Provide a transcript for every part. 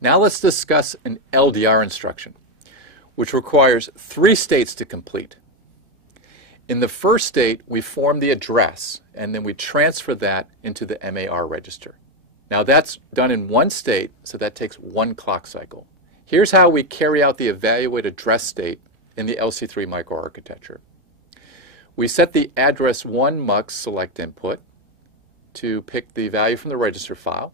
Now let's discuss an LDR instruction, which requires 3 states to complete. In the first state, we form the address, and then we transfer that into the MAR register. Now that's done in 1 state, so that takes 1 clock cycle. Here's how we carry out the evaluate address state in the LC3 microarchitecture. We set the address 1 mux select input to pick the value from the register file,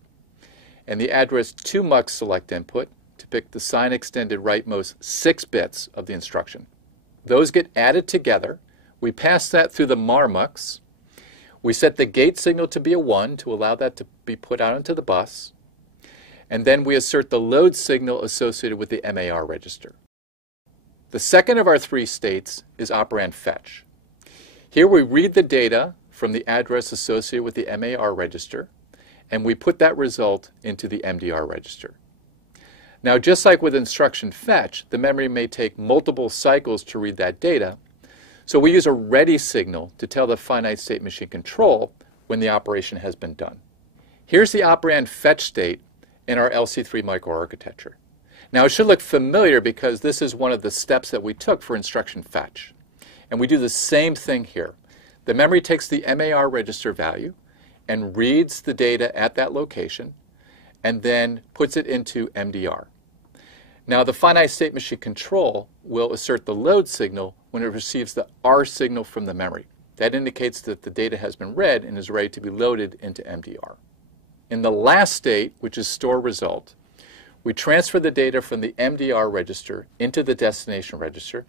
and the address 2 mux select input to pick the sign extended rightmost 6 bits of the instruction. Those get added together. We pass that through the MAR mux. We set the gate signal to be a 1 to allow that to be put out into the bus. And then we assert the load signal associated with the MAR register. The second of our 3 states is operand fetch. Here we read the data from the address associated with the MAR register, and we put that result into the MDR register. Now, just like with instruction fetch, the memory may take multiple cycles to read that data, so we use a ready signal to tell the finite state machine control when the operation has been done. Here's the operand fetch state in our LC3 microarchitecture. Now, it should look familiar because this is one of the steps that we took for instruction fetch. And we do the same thing here. The memory takes the MAR register value and reads the data at that location and then puts it into MDR. Now, the finite state machine control will assert the load signal when it receives the R signal from the memory. That indicates that the data has been read and is ready to be loaded into MDR. In the last state, which is store result, we transfer the data from the MDR register into the destination register,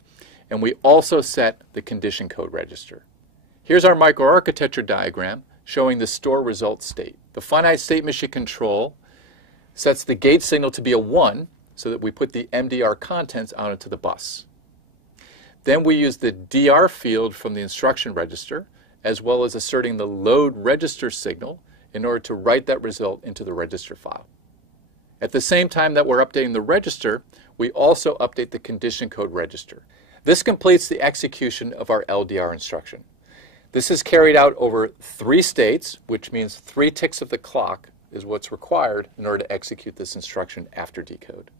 and we also set the condition code register. Here's our microarchitecture diagram showing the store result state. The finite state machine control sets the gate signal to be a 1 so that we put the MDR contents out into the bus. Then we use the DR field from the instruction register as well as asserting the load register signal in order to write that result into the register file. At the same time that we're updating the register, we also update the condition code register. This completes the execution of our LDR instruction. This is carried out over 3 states, which means 3 ticks of the clock is what's required in order to execute this instruction after decode.